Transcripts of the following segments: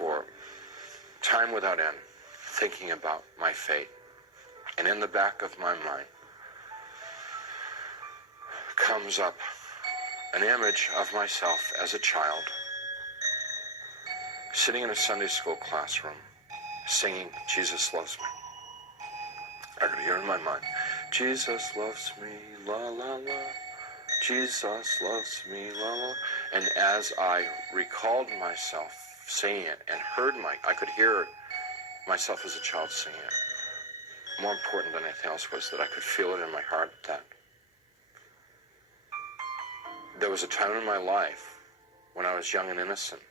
for time without end, thinking about my fate. And in the back of my mind comes up an image of myself as a child, sitting in a Sunday school classroom, singing, Jesus Loves Me. I could hear in my mind, Jesus loves me, la la la, Jesus loves me, la la. And as I recalled myself singing it and I could hear myself as a child singing it. More important than anything else was that I could feel it in my heart that there was a time in my life when I was young and innocent,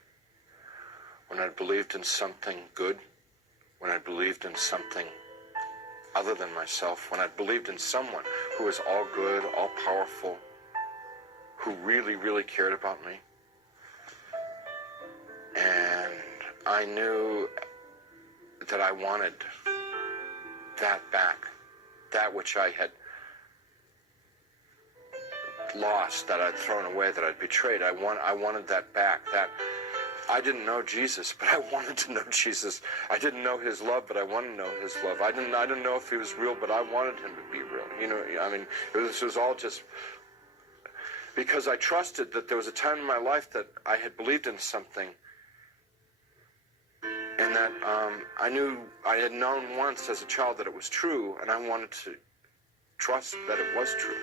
when I believed in something good, when I believed in something other than myself, when I believed in someone who was all good, all powerful, who really, really cared about me. And I knew that I wanted that back, that which I had lost, that I'd thrown away, that I'd betrayed. I wanted that back. That I didn't know Jesus, but I wanted to know Jesus. I didn't know his love, but I wanted to know his love. I didn't know if he was real, but I wanted him to be real. You know, I mean, it was all just because I trusted that there was a time in my life that I had believed in something, and that I knew I had known once as a child that it was true, and I wanted to trust that it was true.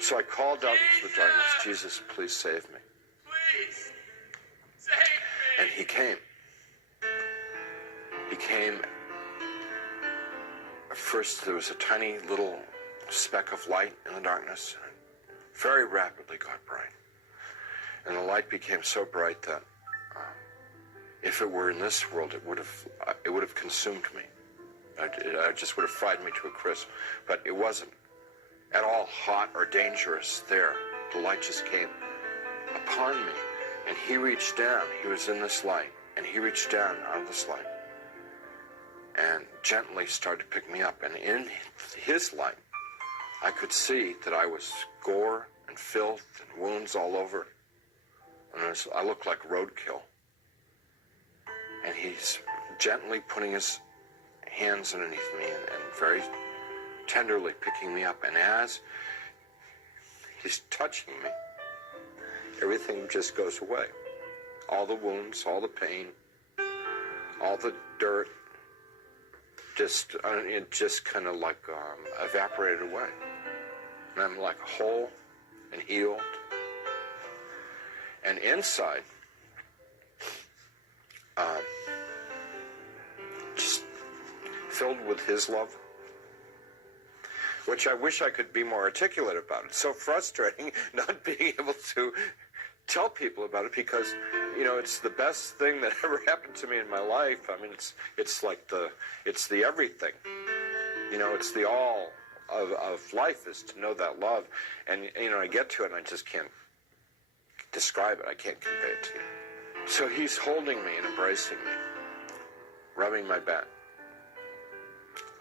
So I called out into the darkness, Jesus, please save me. Please, save me. And he came. He came. First, there was a tiny little speck of light in the darkness, and very rapidly got bright. And the light became so bright that if it were in this world, it would have consumed me. I just would have fried me to a crisp. But it wasn't at all hot or dangerous there. The light just came upon me, and he reached down. He was in this light, and he reached down out of this light and gently started to pick me up. And in his light, I could see that I was gore and filth and wounds all over. And I looked like roadkill. And he's gently putting his hands underneath me and very tenderly picking me up. And as he's touching me, everything just goes away. All the wounds, all the pain, all the dirt, it just kind of like evaporated away. And I'm like whole and healed. And inside, just filled with his love, which I wish I could be more articulate about. It's so frustrating not being able to tell people about it, because, you know, it's the best thing that ever happened to me in my life. I mean, it's the everything. You know, it's the all of life is to know that love. And, you know, I get to it and I just can't describe it. I can't convey it to you. So he's holding me and embracing me, rubbing my back,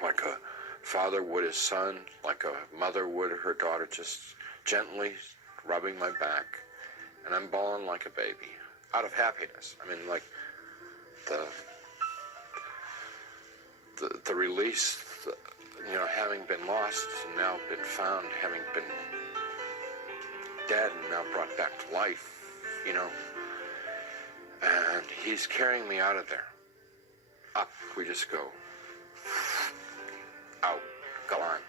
like a father would his son, like a mother would her daughter, just gently rubbing my back. And I'm bawling like a baby, out of happiness. I mean, like the release, you know, having been lost and now been found, having been dead and now brought back to life, you know. And he's carrying me out of there. Up we just go. Out, gone.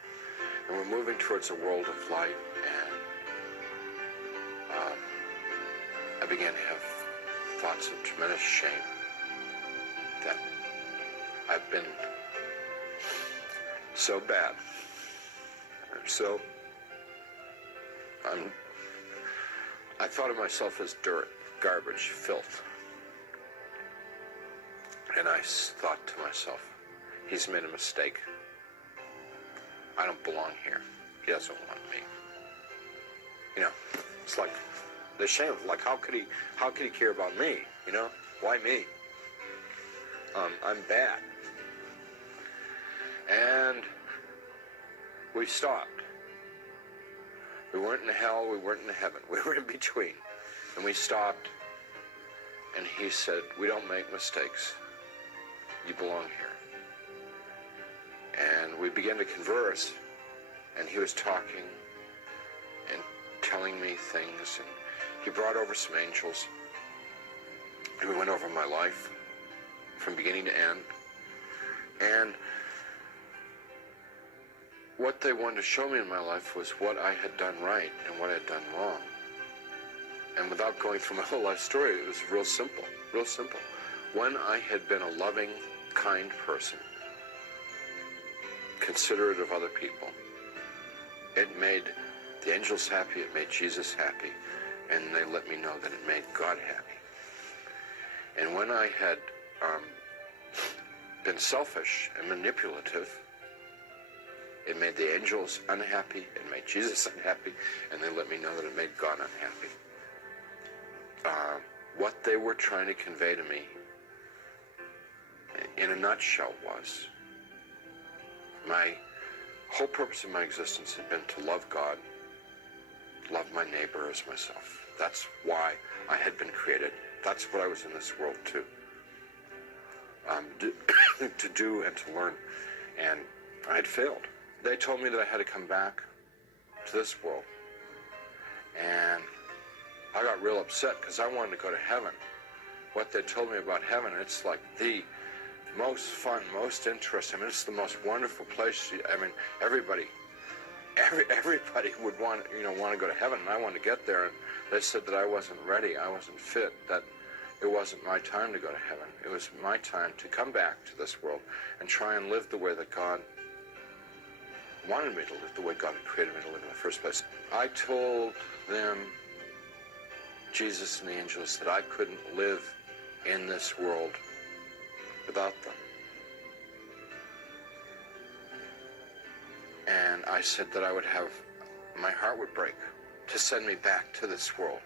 And we're moving towards a world of light, and I began to have thoughts of tremendous shame that I've been so bad. I thought of myself as dirt, garbage, filth. And I thought to myself, he's made a mistake. I don't belong here. He doesn't want me. You know, it's like the shame of, like, how could he care about me? You know, why me? I'm bad. And we stopped. We weren't in hell, we weren't in heaven. We were in between. And we stopped. And he said, we don't make mistakes. You belong here. And we began to converse, and he was talking and telling me things, and he brought over some angels, and we went over my life from beginning to end. And what they wanted to show me in my life was what I had done right and what I had done wrong. And without going through my whole life story, it was real simple, real simple. When I had been a loving, kind person, considerate of other people, it made the angels happy, it made Jesus happy, and they let me know that it made God happy. And when I had been selfish and manipulative, it made the angels unhappy, it made Jesus unhappy, and they let me know that it made God unhappy. What they were trying to convey to me, in a nutshell, was my whole purpose of my existence had been to love God, love my neighbor as myself. That's why I had been created. That's what I was in this world to do and to learn. And I had failed. They told me that I had to come back to this world. And I got real upset because I wanted to go to heaven. What they told me about heaven, it's like the most fun, most interesting. I mean, it's the most wonderful place. I mean, everybody would want to go to heaven, and I wanted to get there. And they said that I wasn't ready, I wasn't fit, that it wasn't my time to go to heaven. It was my time to come back to this world and try and live the way that God wanted me to live, the way God had created me to live in the first place. I told them, Jesus and the angels, that I couldn't live in this world without them. And I said that I would have, my heart would break to send me back to this world,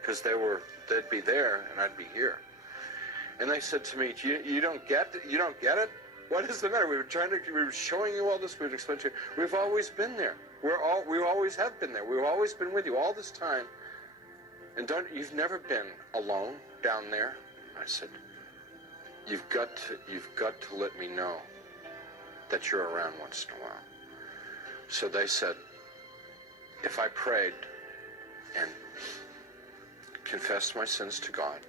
because they'd be there and I'd be here. And they said to me, you don't get it? What is the matter? We were showing you all this, we would explain to you. We've always been there. We always have been there. We've always been with you all this time. And you've never been alone down there. I said, you've got to let me know that you're around once in a while. So they said, if I prayed and confessed my sins to God,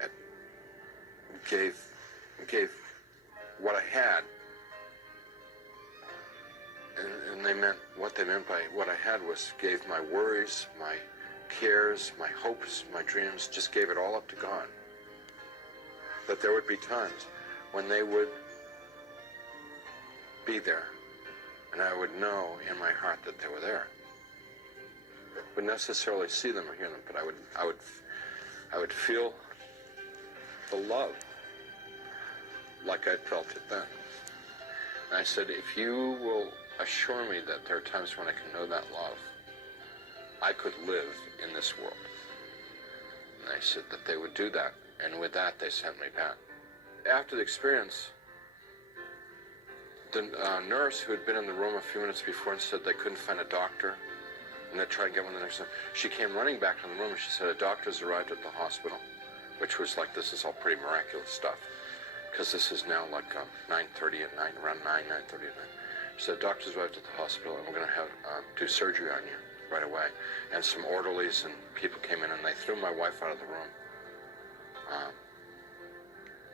and gave what I had, and what they meant by what I had was gave my worries, my cares, my hopes, my dreams, just gave it all up to God. That there would be times when they would be there, and I would know in my heart that they were there. Wouldn't necessarily see them or hear them, but I would feel the love like I felt it then. And I said, if you will assure me that there are times when I can know that love, I could live in this world. And they said that they would do that, and with that they sent me back. After the experience, the nurse who had been in the room a few minutes before and said they couldn't find a doctor, and they tried to get one the next time, she came running back to the room and she said, a doctor's arrived at the hospital, which was like, this is all pretty miraculous stuff, because this is now like 9:30 at night, around 9:30 at night. She said, doctor's arrived at the hospital, and we're going to have do surgery on you right away. And some orderlies and people came in, and they threw my wife out of the room. And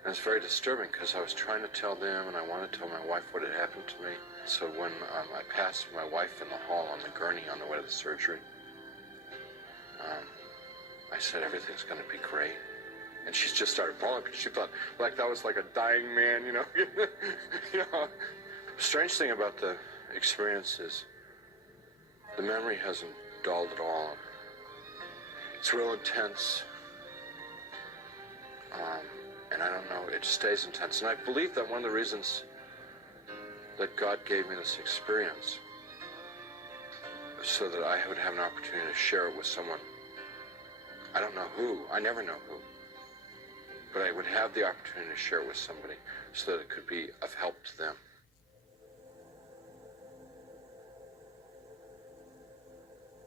it was very disturbing, because I was trying to tell them, and I wanted to tell my wife what had happened to me. So when I passed my wife in the hall on the gurney on the way to the surgery, I said, everything's going to be great. And she just started bawling, because she thought, like, that was like a dying man, you know. You know. Strange thing about the experience is the memory hasn't dulled at all. It's real intense. And I don't know, it stays intense. And I believe that one of the reasons that God gave me this experience so that I would have an opportunity to share it with someone. I don't know who, I never know who, but I would have the opportunity to share it with somebody so that it could be of help to them.